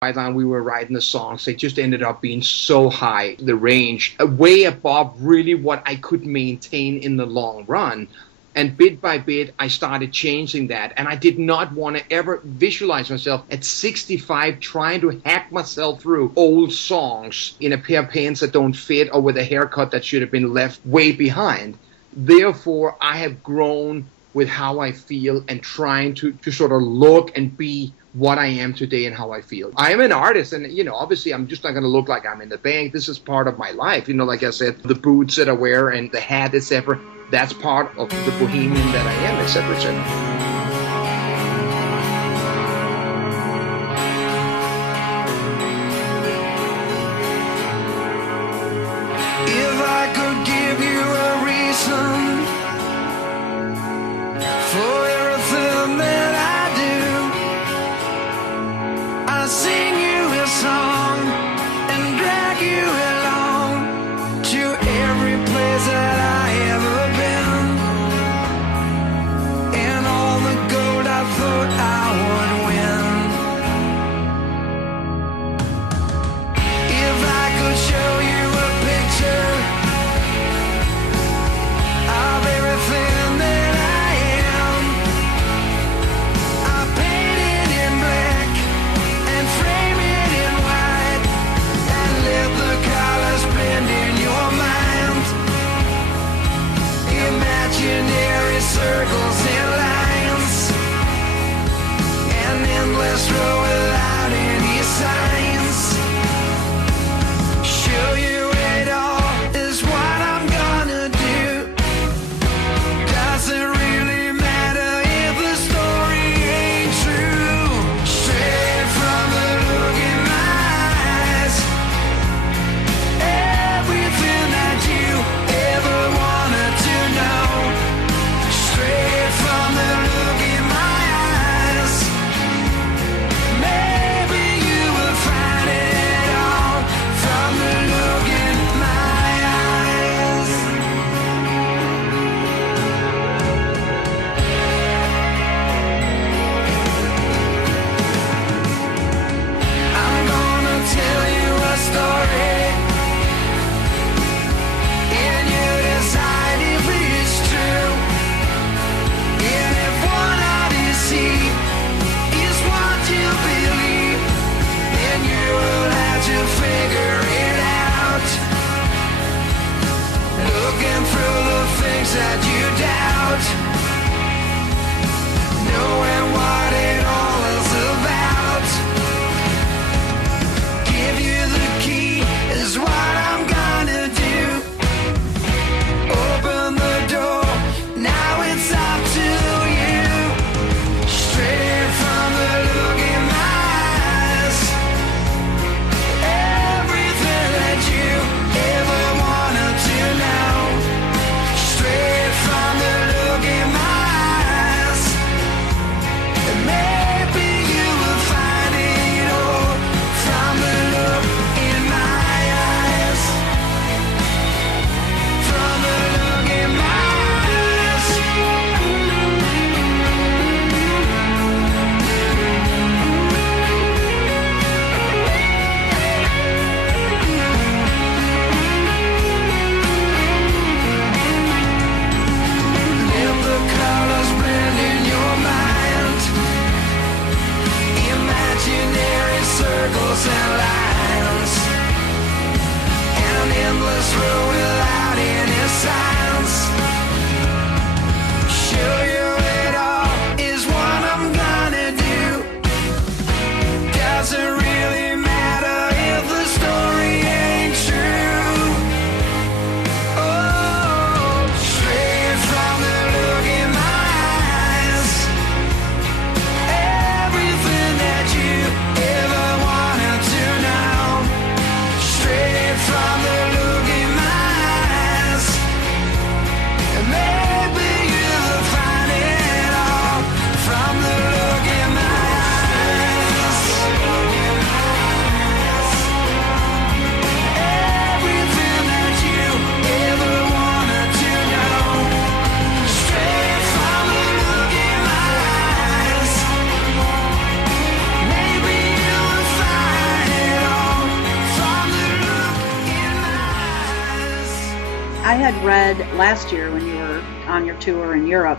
Right now we were writing the songs, they just ended up being so high, the range, way above really what I could maintain in the long run. And bit by bit, I started changing that. And I did not want to ever visualize myself at 65 trying to hack myself through old songs in a pair of pants that don't fit or with a haircut that should have been left way behind. Therefore, I have grown with how I feel and trying to sort of look and be what I am today and how I feel. I am an artist, and obviously I'm just not going to look like I'm in the bank. This is part of my life. Like I said, the boots that I wear and the hat, etc. That's part of the bohemian that I am, etc., etc. Circles and lines, an endless road without any signs. Show you it all is what I'm gonna do. Doesn't really matter if the story ain't true. Straight from the look in my eyes, everything that you ever wanted to know. Straight from the look in my eyes, maybe you will find it all from the look in my eyes. I'm gonna tell you a story, and you decide if it's true. And if what I see is what you believe, then you will have to figure it out. Looking through the things that you doubt, knowing what it all is about. Give you the key is what I'm gonna do. Open the door, now it's up to you. Straight from the look in my eyes, everything that you ever wanted to know. Straight from the look in my eyes, and maybe you will find it all from the look in my eyes. From the look in my eyes. Let the colors blend in your mind, imaginary circles and lines, an endless road without any signs. Show you it all is what I'm gonna do. Doesn't really matter if the story ain't true. Oh, straight from the look in my eyes, everything that you ever wanted to know. Straight from the look in my eyes, I had read last year when you were on your tour in Europe,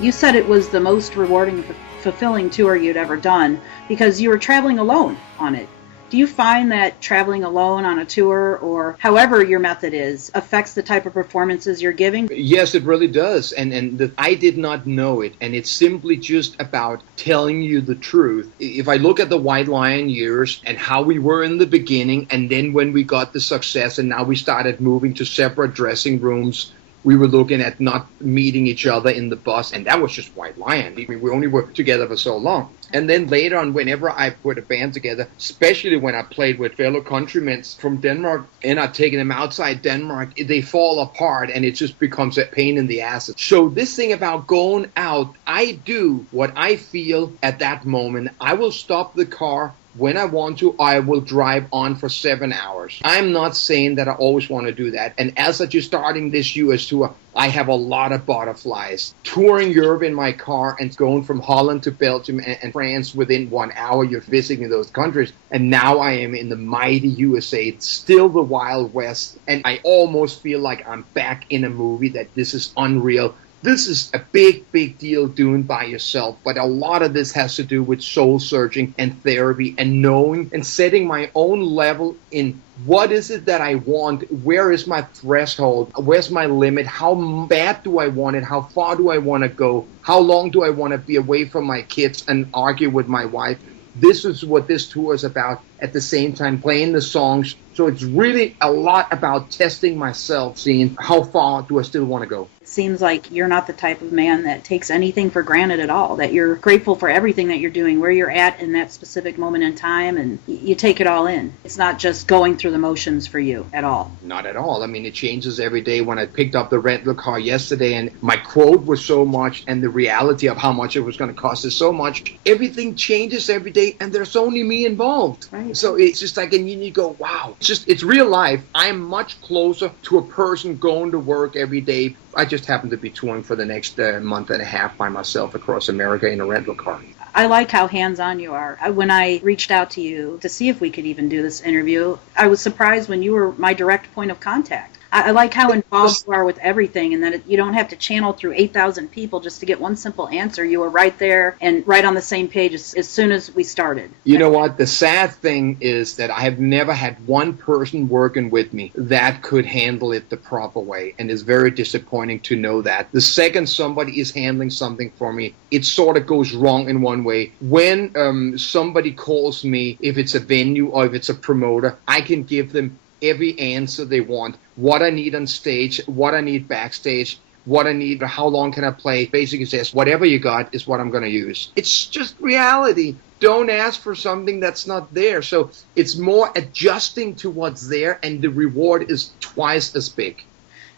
you said it was the most rewarding and fulfilling tour you'd ever done because you were traveling alone on it. Do you find that traveling alone on a tour, or however your method is, affects the type of performances you're giving? Yes, it really does. And I did not know it. And it's simply just about telling you the truth. If I look at the White Lion years and how we were in the beginning, and then when we got the success and now we started moving to separate dressing rooms, we were looking at not meeting each other in the bus, and that was just White Lion. I mean, we only worked together for so long. And then later on, whenever I put a band together, especially when I played with fellow countrymen from Denmark, and I've taken them outside Denmark, they fall apart, and it just becomes a pain in the ass. So this thing about going out, I do what I feel at that moment. I will stop the car when I want to. I will drive on for 7 hours. I'm not saying that I always want to do that. And as I'm just starting this US tour, I have a lot of butterflies. Touring Europe in my car and going from Holland to Belgium and France within 1 hour, you're visiting those countries. And now I am in the mighty USA. It's still the Wild West. And I almost feel like I'm back in a movie, that this is unreal. This is a big, big deal doing by yourself, but a lot of this has to do with soul searching and therapy and knowing and setting my own level in what is it that I want, where is my threshold, where's my limit, how bad do I want it, how far do I want to go, how long do I want to be away from my kids and argue with my wife. This is what this tour is about, at the same time playing the songs. So it's really a lot about testing myself, seeing how far do I still want to go. It seems like you're not the type of man that takes anything for granted at all, that you're grateful for everything that you're doing, where you're at in that specific moment in time, and you take it all in. It's not just going through the motions for you at all. Not at all. I mean, it changes every day. When I picked up the rental car yesterday and my quote was so much and the reality of how much it was going to cost is so much, everything changes every day and there's only me involved. Right. So it's just like, and you go, wow. It's real life. I'm much closer to a person going to work every day. I just happen to be touring for the next month and a half by myself across America in a rental car. I like how hands-on you are. When I reached out to you to see if we could even do this interview, I was surprised when you were my direct point of contact. I like how involved you are with everything, and that you don't have to channel through 8,000 people just to get one simple answer. You were right there and right on the same page as soon as we started. You know what? The sad thing is that I have never had one person working with me that could handle it the proper way, and it's very disappointing to know that. The second somebody is handling something for me, it sort of goes wrong in one way. When somebody calls me, if it's a venue or if it's a promoter, I can give them every answer they want, what I need on stage, what I need backstage, what I need, how long can I play. Basically says, whatever you got is what I'm going to use. It's just reality. Don't ask for something that's not there. So it's more adjusting to what's there, and the reward is twice as big.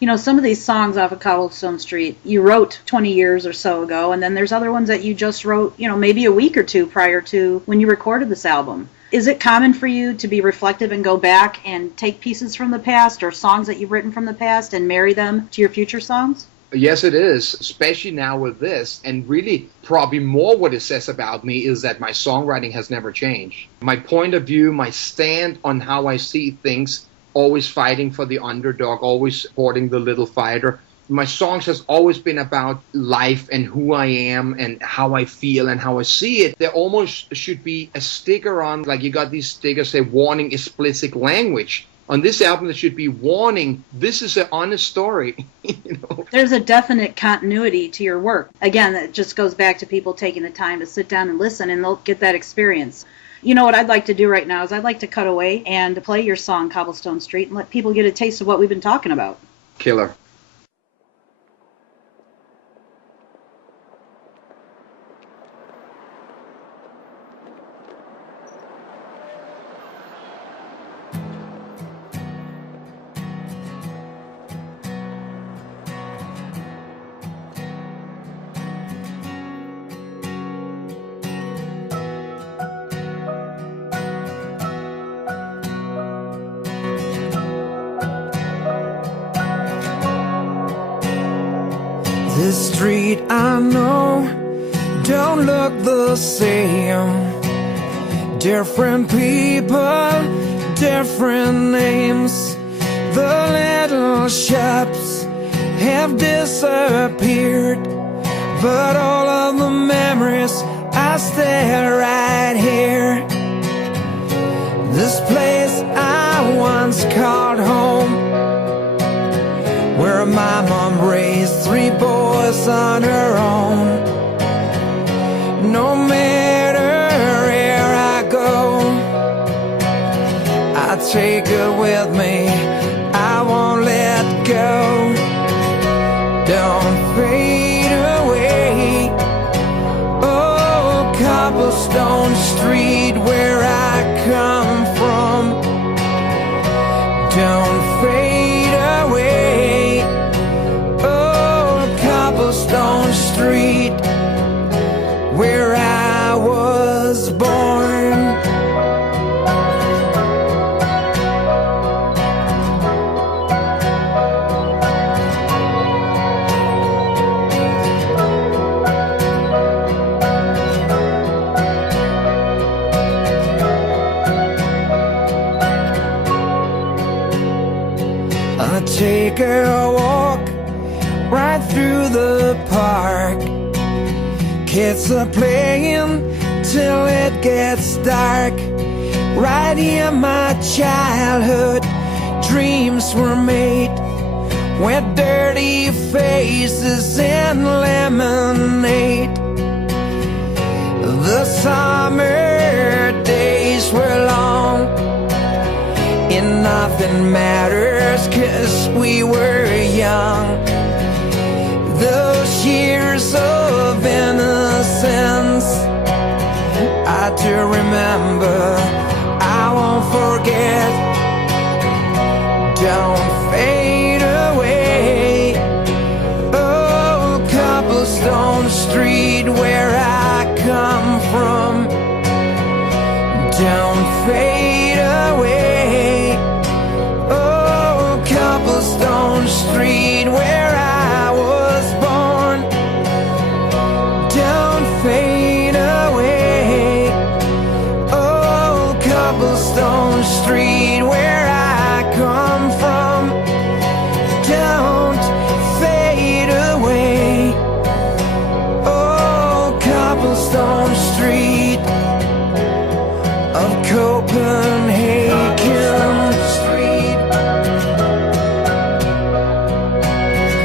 You know, some of these songs off of Cobblestone Street, you wrote 20 years or so ago, and then there's other ones that you just wrote, maybe a week or two prior to when you recorded this album. Is it common for you to be reflective and go back and take pieces from the past or songs that you've written from the past and marry them to your future songs? Yes, it is, especially now with this. And really, probably more what it says about me is that my songwriting has never changed. My point of view, my stand on how I see things, always fighting for the underdog, always supporting the little fighter. My songs has always been about life and who I am and how I feel and how I see it. There almost should be a sticker on, like you got these stickers say, warning explicit language. On this album, there should be warning, this is an honest story. There's a definite continuity to your work. Again, that just goes back to people taking the time to sit down and listen, and they'll get that experience. You know what I'd like to do right now is I'd like to cut away and play your song, Cobblestone Street, and let people get a taste of what we've been talking about. Killer. This street I know don't look the same. Different people, different names. The little shops have disappeared, but all of the memories are still right here. This place I once called home, where my mom raised 3 boys on her own. No matter where I go, I take it with me, I won't let go. Don't fade away. Oh, cobblestone street where I come from. Don't fade away. Oh, cobblestone street where I was born. I take a walk right through the park. Kids are playing till it gets dark. Right here my childhood dreams were made, with dirty faces and lemonade. The summer days were long, and nothing matters 'cause we were young. Those years of innocence I do remember, I won't forget. Don't fade away. Oh, cobblestone street where I come from. Don't fade away. Oh, cobblestone street where I was born. Don't fade away. Oh, cobblestone street where I come from. Don't fade away. Oh, cobblestone street of Copenhagen. Street,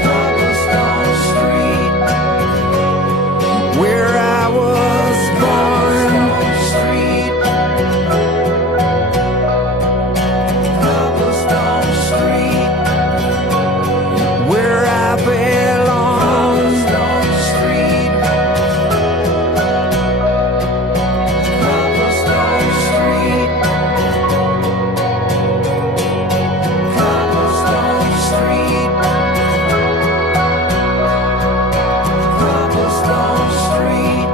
cobblestone street, where I was born. Street, cobblestone street, where I belong. Cobblestone street, cobblestone street, cobblestone street, cobblestone street.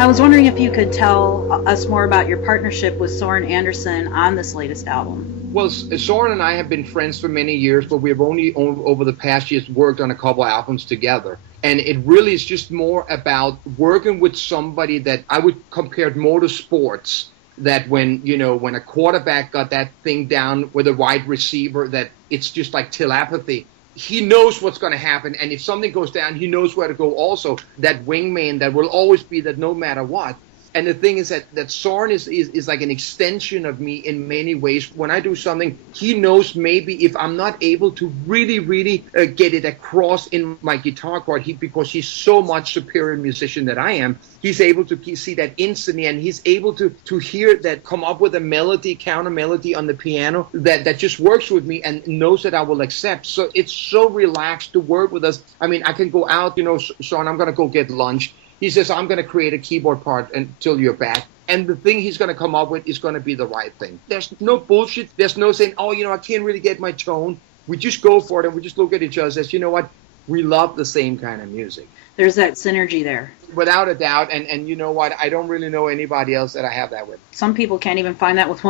I was wondering if you could tell us more about your partnership with Soren Anderson on this latest album. Well, Soren and I have been friends for many years, but we have only over the past years worked on a couple albums together. And it really is just more about working with somebody that I would compare it more to sports. That when a quarterback got that thing down with a wide receiver, that it's just like telepathy. He knows what's going to happen, and if something goes down, he knows where to go also. That wingman that will always be that no matter what. And the thing is that Soren is like an extension of me in many ways. When I do something, he knows maybe if I'm not able to really get it across in my guitar chord, because he's so much superior musician than I am, he's able to see that instantly, and he's able to hear that, come up with a melody, counter melody on the piano that just works with me and knows that I will accept. So it's so relaxed to work with us. I mean, I can go out, Soren, I'm going to go get lunch. He says, I'm going to create a keyboard part until you're back. And the thing he's going to come up with is going to be the right thing. There's no bullshit. There's no saying, I can't really get my tone. We just go for it, and we just look at each other and says, you know what? We love the same kind of music. There's that synergy there. Without a doubt. And you know what? I don't really know anybody else that I have that with. Some people can't even find that with one.